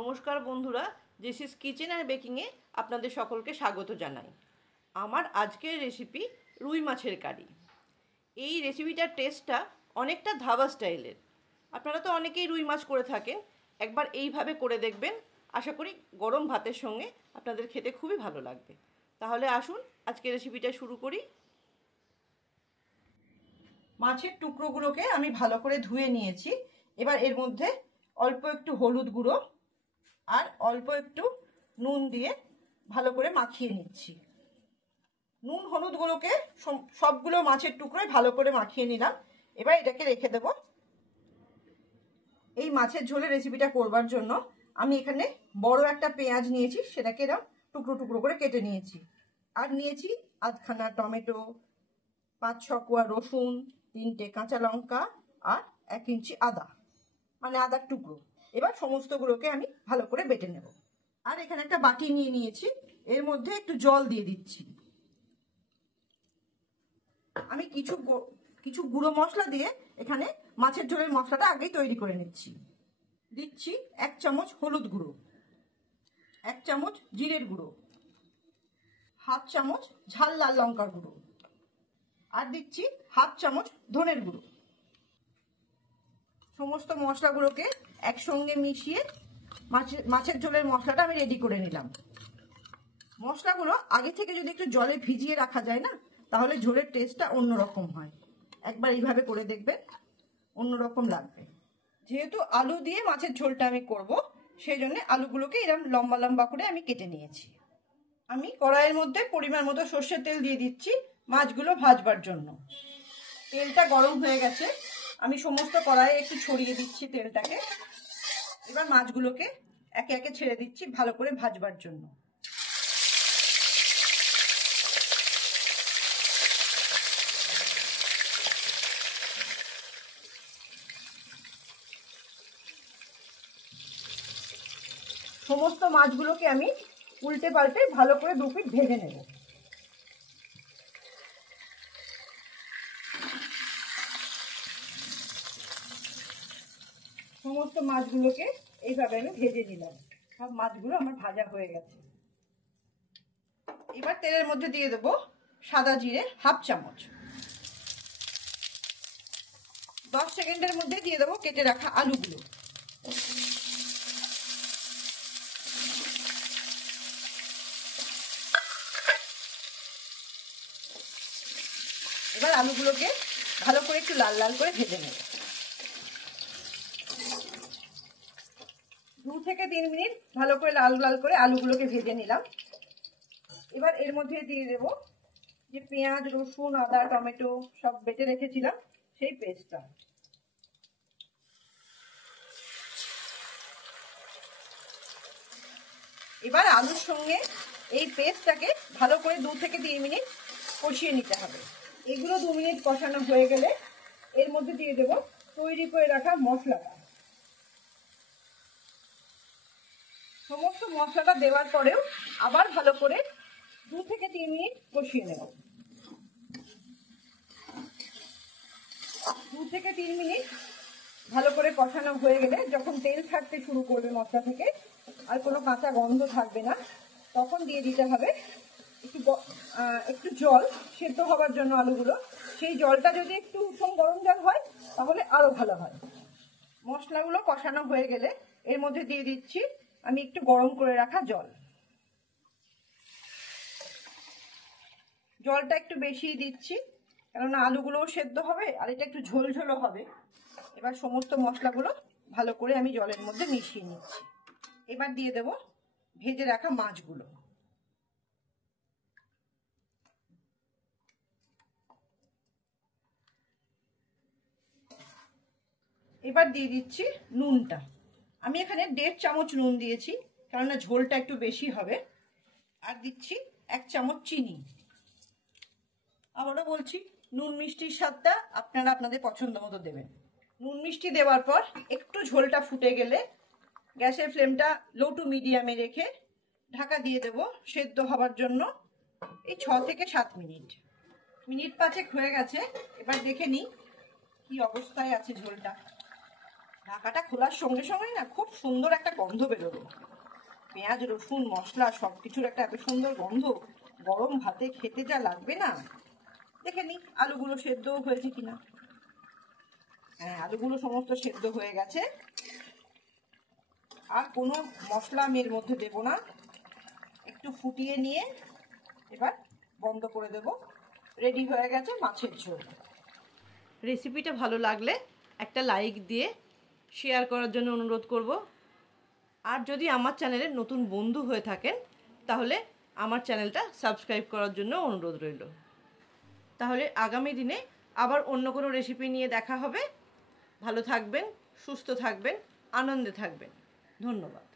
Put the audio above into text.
নমস্কার বন্ধুরা, জেসিস কিচেন আর বেকিংয়ে আপনাদের সকলকে স্বাগত জানাই। আমার আজকের রেসিপি রুই মাছের কারি। এই রেসিপিটার টেস্টটা অনেকটা ধাবা স্টাইলের। আপনারা তো অনেকেই রুই মাছ করে থাকেন, একবার এইভাবে করে দেখবেন। আশা করি গরম ভাতের সঙ্গে আপনাদের খেতে খুবই ভালো লাগবে। তাহলে আসুন আজকের রেসিপিটা শুরু করি। মাছের টুকরোগুলোকে আমি ভালো করে ধুয়ে নিয়েছি। এবার এর মধ্যে অল্প একটু হলুদ গুঁড়ো আর অল্প একটু নুন দিয়ে ভালো করে মাখিয়ে নিচ্ছি। নুন হলুদ গুঁড়োকে সবগুলো মাছের টুকরোয় ভালো করে মাখিয়ে নিলাম। এবার এটাকে রেখে দেব। এই মাছের ঝোলের রেসিপিটা করবার জন্য আমি এখানে বড় একটা পেঁয়াজ নিয়েছি, সেটাকে এরকম টুকরো টুকরো করে কেটে নিয়েছি। আর নিয়েছি আধখানা টমেটো, 5-6 কোয়া রসুন, 3টে কাঁচা লঙ্কা আর 1 ইঞ্চি আদা, মানে আদার টুকরো। এবার সমস্তগুলোকে আমি ভালো করে বেটে নেব। আর এখানে একটা বাটি নিয়ে নিয়েছি, এর মধ্যে একটু জল দিয়ে দিচ্ছি। আমি কিছু গুঁড়ো মশলা দিয়ে এখানে মাছের ঝোলের মশলাটা আগেই তৈরি করে নিচ্ছি। দিচ্ছি 1 চামচ হলুদ গুঁড়ো, 1 চামচ জিরের গুঁড়ো, 1/2 চামচ ঝাল লাল লঙ্কার গুঁড়ো, আর দিচ্ছি 1/2 চামচ ধনের গুঁড়ো। সমস্ত মশলাগুলোকে একসঙ্গে মিশিয়ে মাছের ঝোলের মশলাটা আমি রেডি করে নিলাম। মশলাগুলো আগে থেকে যদি একটু জলে ভিজিয়ে রাখা যায় না, তাহলে ঝোলের টেস্টটা অন্যরকম হয়। একবার এইভাবে করে দেখবেন, অন্যরকম লাগবে। যেহেতু আলু দিয়ে মাছের ঝোলটা আমি করব, সেই জন্য আলুগুলোকে এরকম লম্বা লম্বা করে আমি কেটে নিয়েছি। আমি কড়াইয়ের মধ্যে পরিমাণ মতো সর্ষের তেল দিয়ে দিচ্ছি মাছগুলো ভাজবার জন্য। তেলটা গরম হয়ে গেছে, আমি সমস্ত কড়াইয়ে একটু ছড়িয়ে দিচ্ছি তেলটাকে। এবার মাছগুলোকে একে একে ছেড়ে দিচ্ছি ভালো করে ভাজবার জন্য। সমস্ত মাছগুলোকে আমি উল্টে পাল্টে ভালো করে 2 পিঠ ভেজে নেব। সমস্ত মাছগুলোকে এইভাবে আমি ভেজে নিলাম। সব মাছগুলো আমার ভাজা হয়ে গেছে। এবার তেলের মধ্যে দিয়ে দেবো সাদা জিরে 1/2 চামচ। 10 সেকেন্ডের মধ্যে দিয়ে দেবো কেটে রাখা আলুগুলো। এবার আলুগুলোকে ভালো করে একটু লাল লাল করে ভেজে নেব। 2 থেকে 3 মিনিট ভালো করে লাল লাল করে আলুগুলোকে ভেজে নিলাম। এবার এর মধ্যে দিয়ে দেব যে পেঁয়াজ, রসুন, আদা, টমেটো সব বেটে রেখেছিলাম, সেই পেস্টটা। এবার আলুর সঙ্গে এই পেস্টটাকে ভালো করে 2 থেকে 3 মিনিট কষিয়ে নিতে হবে। এগুলো 2 মিনিট কষানো হয়ে গেলে এর মধ্যে দিয়ে দেব তৈরি করে রাখা মশলাটা। সমস্ত মশলাটা দেওয়ার পরেও আবার ভালো করে 2 থেকে 3 মিনিট কষিয়ে নেব। 2 থেকে 3 মিনিট ভালো করে কষানো হয়ে গেলে যখন তেল ছাড়তে শুরু করবে মশলা থেকে, আর কোনো কাঁচা গন্ধ থাকবে না, তখন দিয়ে দিতে হবে একটু জল সেদ্ধ হবার জন্য আলুগুলো। সেই জলটা যদি একটু উষ্ণ গরম জল হয় তাহলে আরো ভালো হয়। মশলাগুলো কষানো হয়ে গেলে এর মধ্যে দিয়ে দিচ্ছি আমি একটু গরম করে রাখা জল। জলটা একটু বেশি দিচ্ছি, কেননা আলুগুলোও সেদ্ধ হবে আর এটা একটু ঝোল ঝোলও হবে। এবার সমস্ত মশলাগুলো ভালো করে আমি জলের মধ্যে মিশিয়ে নিচ্ছি। এবার দিয়ে দেব ভেজে রাখা মাছগুলো। এবার দিয়ে দিচ্ছি নুনটা। আমি এখানে 1.5 চামচ নুন দিয়েছি, কেননা ঝোলটা একটু বেশি হবে। আর দিচ্ছি 1 চামচ চিনি। আবারও বলছি, নুন মিষ্টির স্বাদটা আপনারা আপনাদের পছন্দ মতো দেবেন। নুন মিষ্টি দেওয়ার পর একটু ঝোলটা ফুটে গেলে গ্যাসের ফ্লেমটা লো টু মিডিয়ামে রেখে ঢাকা দিয়ে দেব সেদ্ধ হবার জন্য এই 6 থেকে 7 মিনিট। মিনিট 5 হয়ে গেছে। এবার দেখে নিই কি অবস্থায় আছে ঝোলটা। ঢাকাটা খোলার সঙ্গে সঙ্গেই না খুব সুন্দর একটা গন্ধ বেরোলো। পেঁয়াজ রসুন মশলা সবকিছুর একটা এত সুন্দর গন্ধ, গরম ভাতে খেতে যা লাগবে না। দেখে নি আলুগুলো সেদ্ধ হয়েছে কিনা। হ্যাঁ, আলুগুলো সমস্ত সেদ্ধ হয়ে গেছে। আর কোনো মশলা আমি এর মধ্যে দেবো না, একটু ফুটিয়ে নিয়ে এবার বন্ধ করে দেব। রেডি হয়ে গেছে মাছের ঝোল। রেসিপিটা ভালো লাগলে একটা লাইক দিয়ে শেয়ার করার জন্য অনুরোধ করব। আর যদি আমার চ্যানেলের নতুন বন্ধু হয়ে থাকেন তাহলে আমার চ্যানেলটা সাবস্ক্রাইব করার জন্য অনুরোধ রইল। তাহলে আগামী দিনে আবার অন্য কোনো রেসিপি নিয়ে দেখা হবে। ভালো থাকবেন, সুস্থ থাকবেন, আনন্দে থাকবেন। ধন্যবাদ।